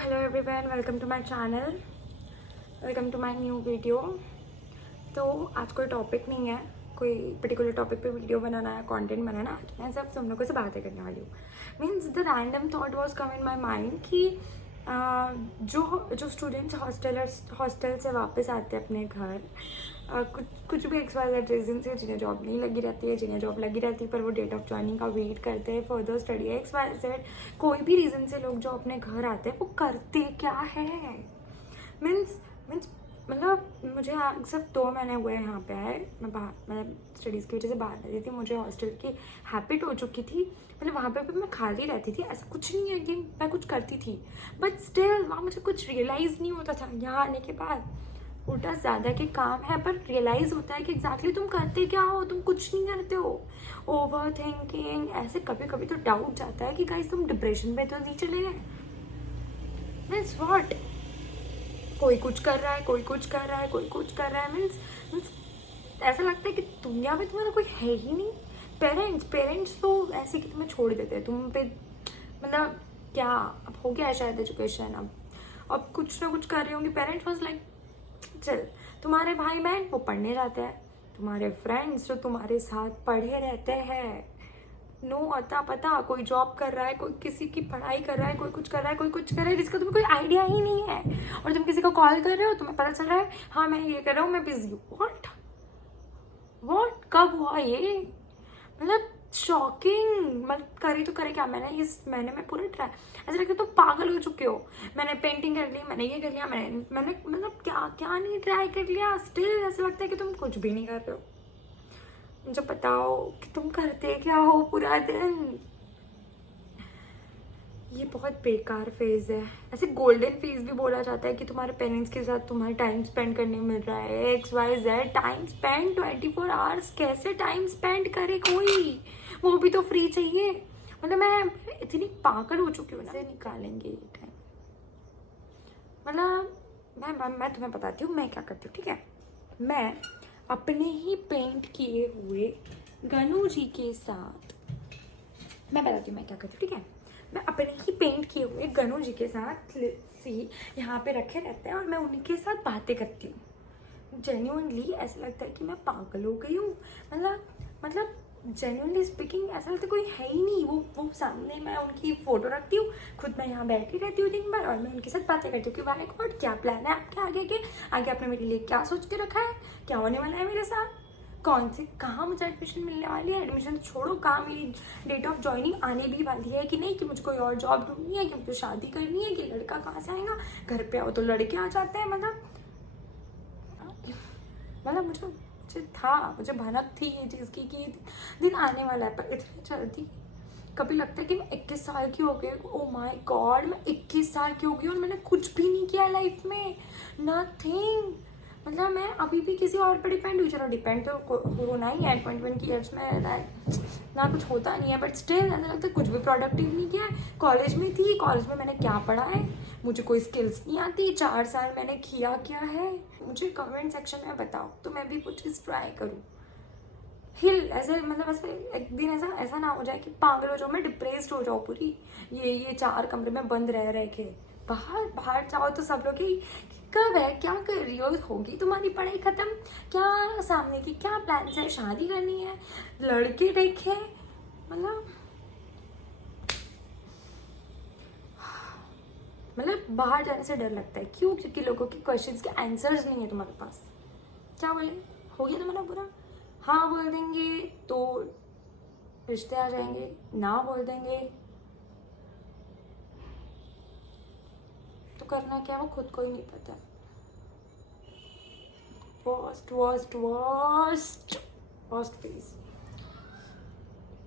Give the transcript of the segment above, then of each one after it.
Hello everyone, welcome to my channel, welcome to my new video. तो आज कोई topic नहीं है, कोई पर्टिकुलर टॉपिक पे वीडियो बनाना है, कंटेंट बनाना। आज मैं सब तुम लोगों से बातें करने वाली हूँ। Means the random thought was come in my mind कि जो स्टूडेंट्स हॉस्टल से वापस आते हैं अपने घर, कुछ भी XYZ रीजन से, जिन्हें जॉब नहीं लगी रहती है, जिन्हें जॉब लगी रहती है पर वो डेट ऑफ ज्वाइनिंग का वेट करते हैं, फर्दर स्टडी XYZ, कोई भी रीज़न से लोग जो अपने घर आते हैं वो करते क्या है। मीन्स मतलब मुझे सिर्फ 2 महीने हुए हैं यहाँ पे आए। मैं स्टडीज़ की वजह से बाहर रहती थी, मुझे हॉस्टल की हैबिट हो चुकी थी। मतलब वहाँ पे भी मैं खाली रहती थी, ऐसा कुछ नहीं है कि मैं कुछ करती थी, बट स्टिल वहाँ मुझे कुछ रियलाइज़ नहीं होता था। यहाँ आने के बाद उल्टा ज़्यादा के काम है पर रियलाइज़ होता है कि एग्जैक्टली तुम करते क्या हो, तुम कुछ नहीं करते हो। ओवर थिंकिंग, ऐसे कभी कभी तो डाउट जाता है कि गाइस तुम डिप्रेशन में तो नहीं चले गए। मीन्स व्हाट, कोई कुछ कर रहा है, कोई कुछ कर रहा है, कोई कुछ कर रहा है। मीन्स ऐसा लगता है कि दुनिया में तुम्हारा कोई है ही नहीं। पेरेंट्स तो ऐसे कि तुम्हें छोड़ देते हैं, तुम पे मतलब क्या, अब हो गया है शायद एजुकेशन, अब कुछ ना कुछ कर रही होंगी। पेरेंट्स वाज लाइक चल, तुम्हारे भाई बहन वो पढ़ने जाते हैं, तुम्हारे फ्रेंड्स जो तुम्हारे साथ पढ़े रहते हैं, नो अता पता, कोई जॉब कर रहा है, कोई किसी की पढ़ाई कर रहा है, कोई कुछ कर रहा है, कोई कुछ कर रहा है, जिसका तुम्हें कोई आइडिया ही नहीं है। और तुम किसी को कॉल कर रहे हो, तुम्हें पता चल रहा है हाँ मैं ये कर रहा हूँ, मैं बिजी हूँ। व्हाट कब हुआ ये? मतलब शॉकिंग। मतलब करे तो करे क्या। मैंने इस महीने में पूरा ट्राई, ऐसा लगता है तुम पागल हो चुके हो। मैंने पेंटिंग कर ली, मैंने ये कर लिया, मैंने मतलब क्या क्या नहीं ट्राई कर लिया। स्टिल ऐसा लगता है कि तुम कुछ भी नहीं कर रहे हो। मुझे बताओ कि तुम करते क्या हो पूरा दिन। ये बहुत बेकार फेज है। ऐसे गोल्डन फेज भी बोला जाता है कि तुम्हारे पेरेंट्स के साथ तुम्हारे टाइम स्पेंड करने मिल रहा है, XYZ। टाइम स्पेंड 24 आवर्स कैसे टाइम स्पेंड करे कोई, वो भी तो फ्री चाहिए। मतलब मैं इतनी पागल हो चुकी हूँ ना, कैसे निकालेंगे ये टाइम। मतलब मैं तुम्हें बताती हूँ मैं क्या करती हूँ, ठीक है। मैं अपने ही पेंट किए हुए गनु जी के साथ, मैं बताती हूँ मैं क्या करती हूँ, ठीक है। मैं अपने ही पेंट किए हुए गनु जी के साथ यहाँ पे रखे रहते हैं और मैं उनके साथ बातें करती हूँ। जेन्युइनली ऐसा लगता है कि मैं पागल हो गई हूँ। मतलब जेन्युइनली स्पीकिंग ऐसा लगता है कोई है ही नहीं। वो सामने मैं उनकी फ़ोटो रखती हूँ, खुद मैं यहाँ बैठी रहती हूँ दिन भर और मैं उनके साथ बातें करती हूँ कि वाई गॉड क्या प्लान है आपके आगे के, आगे आपने मेरे लिए क्या सोच के रखा है, क्या होने वाला है मेरे साथ, कौन से कहाँ मुझे एडमिशन मिलने वाली है। एडमिशन तो छोड़ो, कहाँ मेरी डेट ऑफ ज्वाइनिंग आने भी वाली है कि नहीं, कि मुझे कोई और जॉब ढूंढनी है, कि मुझे शादी करनी है, कि लड़का कहाँ से आएगा। घर पे आओ तो लड़के आ जाते हैं। मतलब मुझे भनक थी ये चीज़ की कि दिन आने वाला है, पर इतनी जल्दी। कभी लगता है कि मैं 21 साल की हो गई। ओ माय गॉड, मैं 21 साल की हो गई और मैंने कुछ भी नहीं किया लाइफ में, नथिंग। मतलब मैं अभी भी किसी और पर डिपेंड हुई। चलो डिपेंड तो होना ही है, 21 की एज में ना कुछ होता नहीं है, बट स्टिल ऐसा लगता है कुछ भी प्रोडक्टिव नहीं किया है। कॉलेज में थी, कॉलेज में मैंने क्या पढ़ा है, मुझे कोई स्किल्स नहीं आती। 4 साल मैंने किया क्या है, मुझे कमेंट सेक्शन में बताओ तो मैं भी कुछ चीज़ ट्राई करूँ। ऐसे मतलब ऐसे एक दिन ऐसा ना हो जाए कि पागल हो जाओ, मैं डिप्रेस्ड हो जाऊँ पूरी। ये 4 कमरे में बंद रह के बाहर जाओ तो सब लोग ही कब है, क्या कर रही हो, होगी तुम्हारी पढ़ाई खत्म, क्या सामने की क्या प्लान है, शादी करनी है, लड़के देखे। मतलब बाहर जाने से डर लगता है। क्यों? क्योंकि लोगों के क्वेश्चंस के आंसर्स नहीं है तुम्हारे पास। क्या बोले, हो गया तुम्हारा बुरा, हाँ बोल देंगे तो रिश्ते आ जाएंगे, ना बोल देंगे तो करना क्या वो खुद को ही नहीं पता। Worst phase.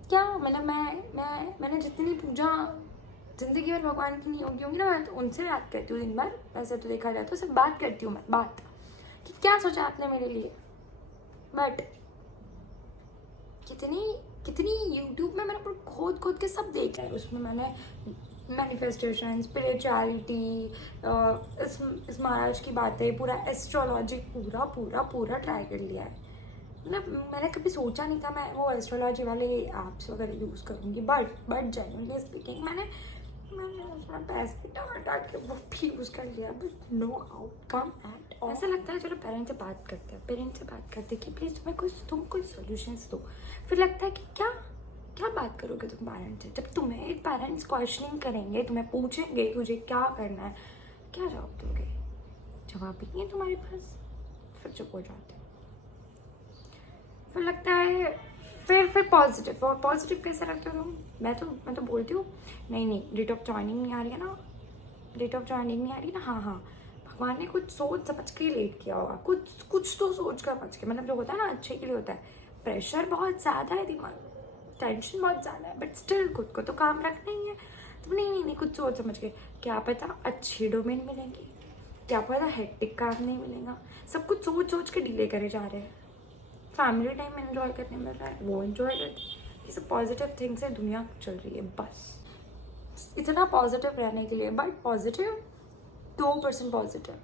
क्या मतलब मैंने जितनी पूजा जिंदगी भर भगवान की नहीं होगी ना, मैं तो उनसे बात करती हूँ दिन भर। वैसे तो देखा जाए तो सिर्फ बात करती हूँ मैं, बात कि क्या सोचा आपने मेरे लिए। बट कितनी यूट्यूब में मैंने खोद के सब देखा है। उसमें मैंने मैनिफेस्टेशन, स्पिरिचुअलिटी, इस महाराज की बातें, पूरा एस्ट्रोलॉजी पूरा ट्राई कर लिया है। मतलब मैंने कभी सोचा नहीं था मैं वो एस्ट्रोलॉजी वाले ऐप्स वगैरह यूज़ करूँगी, बट जेन्युइनली स्पीकिंग मैंने मैंने अपना पैसे डाट के वो भी उसका लिया, but know outcome at all. ऐसा लगता है चलो पेरेंट्स से बात करते हैं, पेरेंट्स से बात करते हैं कि प्लीज़ तुम कोई सोल्यूशंस दो। फिर लगता है कि क्या क्या बात करोगे तुम पेरेंट्स से, जब तुम्हें पेरेंट्स क्वेश्चनिंग करेंगे, तुम्हें पूछेंगे तुझे क्या करना है, क्या जवाब दोगे? जवाब ही नहीं है तुम्हारे पास, फिर चुप हो जाते हो। फिर लगता है फिर पॉजिटिव, और पॉजिटिव कैसे रखते हो तुम? मैं तो बोलती हूँ नहीं डेट ऑफ ज्वाइनिंग नहीं आ रही है ना, डेट ऑफ ज्वाइनिंग नहीं आ रही ना, हाँ भगवान ने कुछ सोच समझ के लेट किया होगा, कुछ तो सोच कर समझ के, मतलब जो होता है ना अच्छे के लिए होता है। प्रेशर बहुत ज़्यादा है दिमाग में, टेंशन बहुत ज़्यादा है, बट स्टिल खुद को तो काम रखना ही है। तो नहीं कुछ सोच समझ के, क्या पता अच्छी डोमेन मिलेंगी, क्या पता हेक्टिक काम नहीं मिलेगा, सब कुछ सोच के डिले करे जा रहे हैं। फैमिली टाइम एंजॉय करने मिल रहा है, वो एंजॉय करते। ये सब पॉजिटिव थिंग से दुनिया चल रही है, बस इतना पॉजिटिव रहने के लिए। बट पॉजिटिव 2% पॉजिटिव,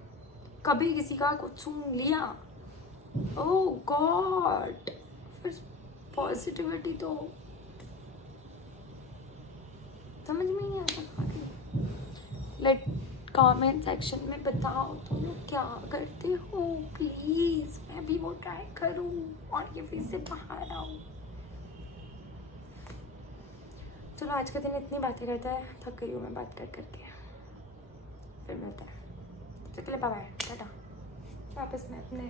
कभी किसी का कुछ सुन लिया, ओह गॉड, फिर पॉजिटिविटी तो समझ में नहीं आता। लाइक कमेंट सेक्शन में बताओ तुम लोग क्या करते हो प्लीज़, मैं भी वो ट्राई करूँ और ये फिर से बाहर आऊँ। चलो आज का दिन इतनी बातें करता है, थक गई हूँ मैं बात कर करके। फिर मिलता है, तब तक के लिए बाय बाय, टाटा। वापस मैं अपने